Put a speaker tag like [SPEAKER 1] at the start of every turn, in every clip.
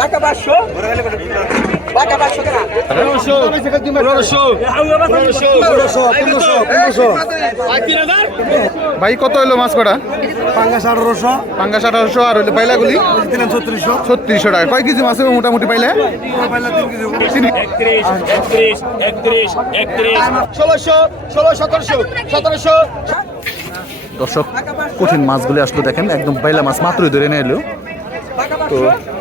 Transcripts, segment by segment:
[SPEAKER 1] টাকা পাঁচশো। টাকা পাঁচশো কেনা
[SPEAKER 2] ভাই কত হইল মাছ কটা?
[SPEAKER 3] পাঙ্গাস আঠারোশো।
[SPEAKER 2] পাঙ্গাস আঠারোশো আর হইল পাইলাগুলি?
[SPEAKER 3] ছত্রিশশো।
[SPEAKER 2] ছত্রিশশো টাকা। কয় কেজি মাছ হবে মোটামুটি পাইলে?
[SPEAKER 3] পাইলা
[SPEAKER 1] ষোলোশো ষোলো সতেরোশো সতেরোশো।
[SPEAKER 2] দর্শক কঠিন মাছগুলি আসলো দেখেন। একদম বাইলা মাছ মাত্রই ধরে নিয়ে এলো।
[SPEAKER 1] টাকা পাঁচশো।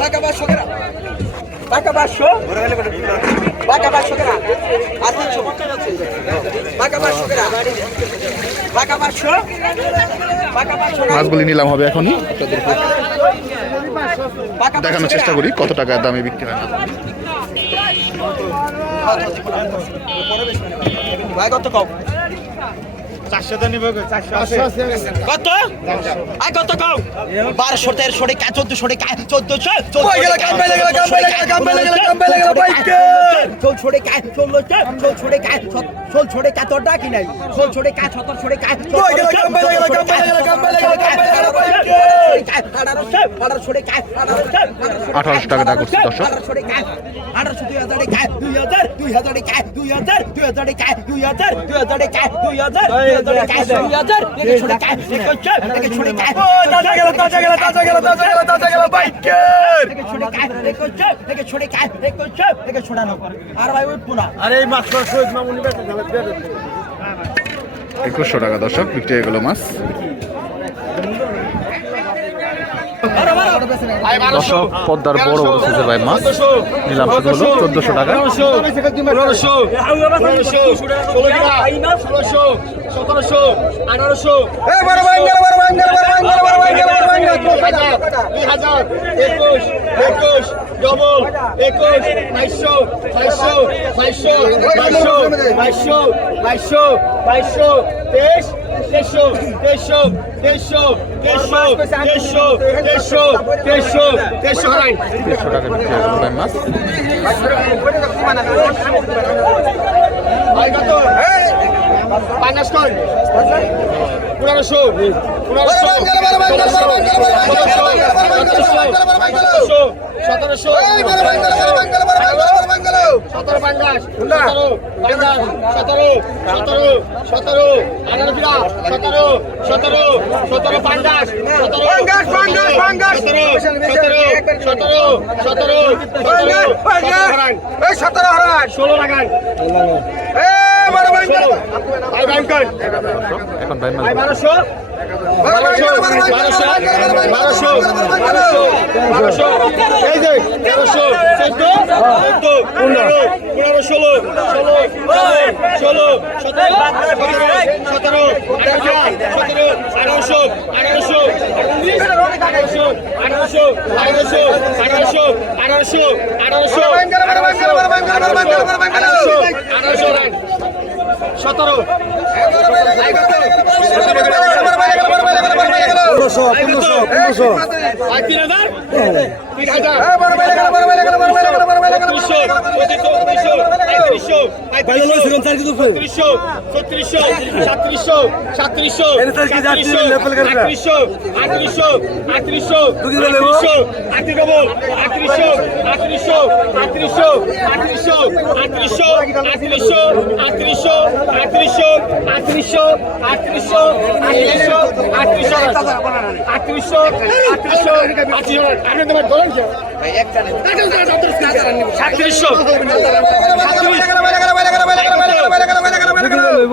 [SPEAKER 1] টাকা পাঁচশো কেনা টাকা পাঁচশো? টাকা পাঁচশো কেনা আর তিনশো টাকা পাঁচশো কেনা টাকা পাঁচশো?
[SPEAKER 2] মাছগুলি নিলাম হবে এখনই। দেখানোর চেষ্টা করি কত টাকা দামে বিক্রি হয় না।
[SPEAKER 1] কত কম?
[SPEAKER 3] চারশোটা নিবে
[SPEAKER 1] কত? আই কত কম? বারোশো তেরোশো টাকা চোদ্দশো টাকা চোদ্দশো চোদ্দশো টাকা ষোলশো টাকা ষোলশো টাকা তোর ডাকি নাই? ষোলশো টাকা সতেরোশো টাকা আঠারোশো আঠারোশো টাকা
[SPEAKER 2] আঠারোশো টাকা দাম করছে দর্শক।
[SPEAKER 1] আঠারোশো দুই হাজার টাকা দুই হাজার দুই হাজার টাকা হাজার দুই হাজার দুই হাজার দুই হাজার আর ভাই পুনা
[SPEAKER 3] আরে মাছ
[SPEAKER 2] একুশশো টাকা দর্শক বিক্রি হয়ে গেল মাছ দর্শক পদ্মার বড় বড় সাইজের ভাই মাছ নিলাম শুধু হলো চোদ্দশো টাকা
[SPEAKER 4] একুশ একুশ ডবল একুশ বাইশশো বাইশশো বাইশশো বাইশশো বাইশশো বাইশশো বাইশশো তেইশ তেইশশো তেইশশো দেড়শো দেড়শো দেড়শো দেড়শো দেড়শো দেড়শো হারাই।
[SPEAKER 2] দেড়শো টাকা বিক্রি হবে মাছ।
[SPEAKER 4] পনেরোশো পনেরোশো সতেরোশো সতেরোশো সতেরো বাংলাস সতেরো বাংলাস সতেরো সতেরো সতেরো আঠারো সতেরো সতেরো সতেরো সতেরো সতেরো সতেরো হারান। ষোলো লাগান।
[SPEAKER 2] এখন ভাই
[SPEAKER 4] ভাই বারোশো। বারোশো বারোশো বারোশো বারোশো বারোশো এই যে তেরোশো চোদ্দ চোদ্দ পনেরো পনেরো ষোলো ষোলো ষোলো সতেরো সতেরো সতেরো সতেরো আঠারোশো আঠারোশো আঠারোশো আঠারোশো আঠারোশো আঠারোশো আঠারোশো আঠারোশো আঠারোশো আঠারোশো সতেরো।
[SPEAKER 3] পনেরোশো পনেরোশো। পনেরোশো
[SPEAKER 4] আটত্রিশশো আটত্রিশশো আটত্রিশশো আটত্রিশশো আটত্রিশশো সাতত্রিশশো
[SPEAKER 2] হয়ে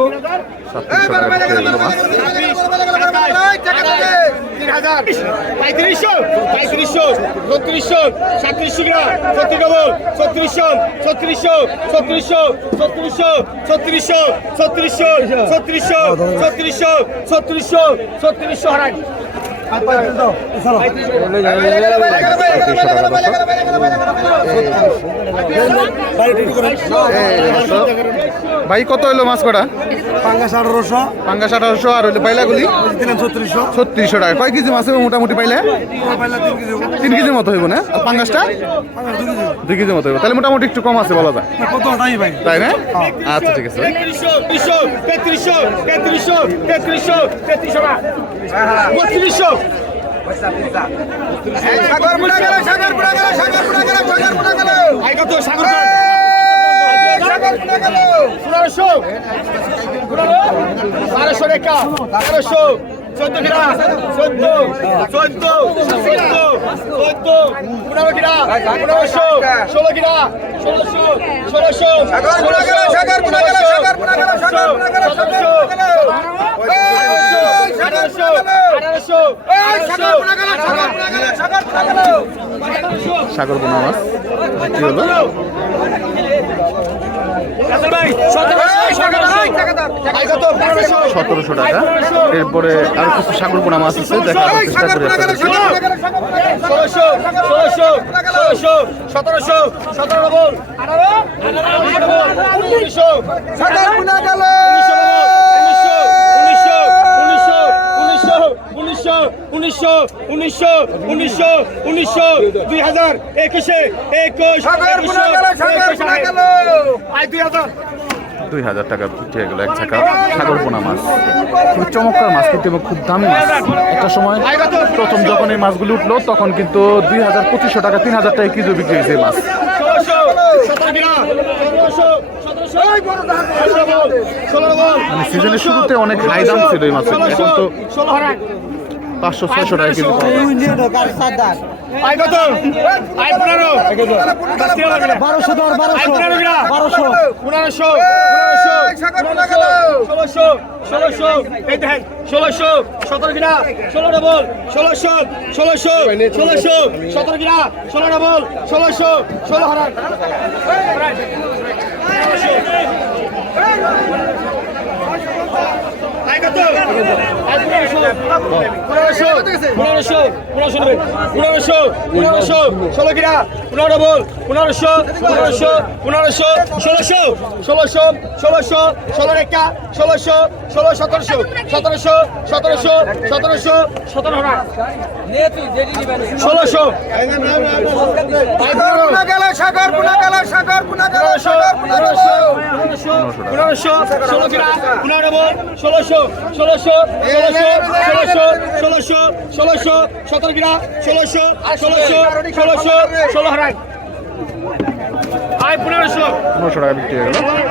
[SPEAKER 4] পঁয়ত্রিশশো পঁয়ত্রিশশো ছত্রিশশো সাতত্রিশশো ছত্রিশ ডবল ছত্রিশশো ছত্রিশশো ছত্রিশশো ছত্রিশশো ছত্রিশশো ছত্রিশশো ছত্রিশশো ছত্রিশশো ছত্রিশশো ছত্রিশশো হারাই
[SPEAKER 2] ভাই কত এলো মাছ কটা?
[SPEAKER 3] পাঙ্গাস আঠারোশো।
[SPEAKER 2] পাঙ্গাস আঠারোশো আর হইল পাইলাগুলি?
[SPEAKER 3] দিলেন ছত্রিশশো।
[SPEAKER 2] ছত্রিশশো টাকা। কয় কেজি মাছ মোটামুটি পাইলে?
[SPEAKER 3] তিন কেজি
[SPEAKER 2] তিন কেজির মতো হইব না? আর পাঙ্গাসটা?
[SPEAKER 3] পাঙ্গাস দু কেজি।
[SPEAKER 2] দুই কেজির মতো হইব। তাহলে মোটামুটি একটু কম আছে বলা যায়।
[SPEAKER 3] ভাই।
[SPEAKER 2] তাই না? আচ্ছা ঠিক আছে।
[SPEAKER 4] সাগর বুড়া গেল সাগর বুড়া গেল সাগর বুড়া গেল সাগর বুড়া গেল।
[SPEAKER 1] আই কত সাগর
[SPEAKER 4] বুড়া গেল।
[SPEAKER 1] পনেরোশো পনেরো বারোশো রেখা তেরোশো চোদ্দ কিরা চোদ্দ চোদ্দ চোদ্দ চোদ্দ পনেরো কিরা পনেরোশো ষোলো কিরা ষোলোশো ষোলোশো
[SPEAKER 4] সতেরোশো
[SPEAKER 1] আঠারোশো
[SPEAKER 4] আঠারোশো সাগর
[SPEAKER 2] বোনা মাছ কি হলো সতেরোশো টাকা এরপরে আর কিছু সাগরপোনা মাছ আছে দেখা
[SPEAKER 1] চেষ্টা করি সতেরোশো সতেরো বল। উনিশশো। উনিশশো উনিশশো উনিশশো উনিশশো উনিশশো দুই হাজার একুশে একুশ দুই হাজার।
[SPEAKER 2] দুই হাজার টাকা হয়ে গেল এক ছাকা সাগর পোনা মাছ। খুব চমৎকার মাছ কিন্তু এবং খুব দামি মাছ। একটা সময় প্রথম যখন এই মাছগুলি উঠল তখন কিন্তু দুই হাজার পঁচিশশো টাকা তিন হাজার টাকা কেজি বিক্রি হয়েছে এই মাছ। মানে সিজনের শুরুতে অনেক হাই দাম ছিল এই মাছের। এখন তো পাঁচশো ছয়শো টাকা কেজি
[SPEAKER 1] বারোশো দর বারোশো। বারোশো। পনেরোশো ষোলোশো ষোলোশো। এই দেখেন ষোলোশো সতেরো কিনা ষোলো ডবল ষোলোশো ষোলোশো ষোলোশো সতেরো কিনা ষোলো ডবল ষোলোশো ষোলো হারান। কত? Люди পনেরোশো। পনেরোশো, নেবেন। পনেরোশো, পনেরোশো, ষোলো কিনা? পনেরো বল। পনেরোশো, পনেরোশো, পনেরোশো, ষোলোশো, ষোলোশো, ষোলোশো, ষোলো রেখা, ষোলোশো, ষোলো সতেরোশো, সতেরোশো, সতেরোশো, সতেরোশো, সতেরো। ষোলোশো পনেরোশো, ষোলো কিনা, পনেরো বল, ষোলোশো, ষোলোশো, ষোলোশো, ষোলোশো, ষোলোশো, ষোলোশো, সতেরো গিরা ষোলোশো, ষোলোশো, ষোলোশো, ষোলো হারায়। আয় পনেরোশো।
[SPEAKER 2] পনেরোশো টাকা বিক্রি হয়ে গেল।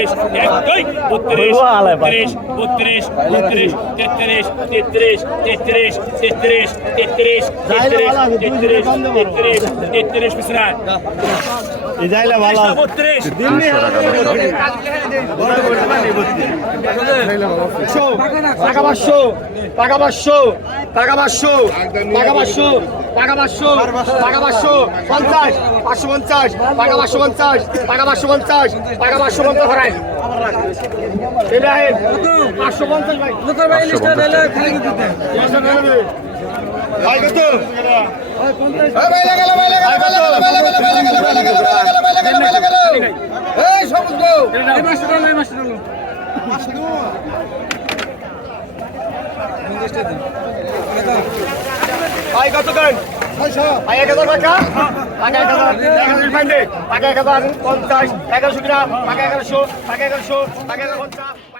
[SPEAKER 5] একই বত্রিশ বত্রিশ বত্রিশ বত্রিশ তেত্রিশ তেত্রিশ তেত্রিশ তেত্রিশ তেত্রিশ তেত্রিশ তেত্রিশ তেত্রিশ তেত্রিশ পিছরা বত্রিশ
[SPEAKER 2] তিনশো টাকা দর্শক
[SPEAKER 1] টাকা পাঁচশো টাকা পাঁচশো টাকা পাঁচশো টাকা পাঁচশো টাকা পাঁচশো টাকা পাঁচশো পঞ্চাশ পাঁচশো পঞ্চাশ টাকা পাঁচশো পঞ্চাশ টাকা পাঁচশো পঞ্চাশ টাকা পাঁচশো পঞ্চাশ হরাই পাঁচশো পঞ্চাশ ভাই ভাই কত
[SPEAKER 4] এই সমুদ্র
[SPEAKER 1] এই ভাই এক হাজার টাকা। টাকা এক হাজার। এক হাজার হাজার। পঞ্চাশ। এগারোশো গ্রাম টাকা এগারোশো টাকা এগারোশো টাকা এগারো পঞ্চাশ।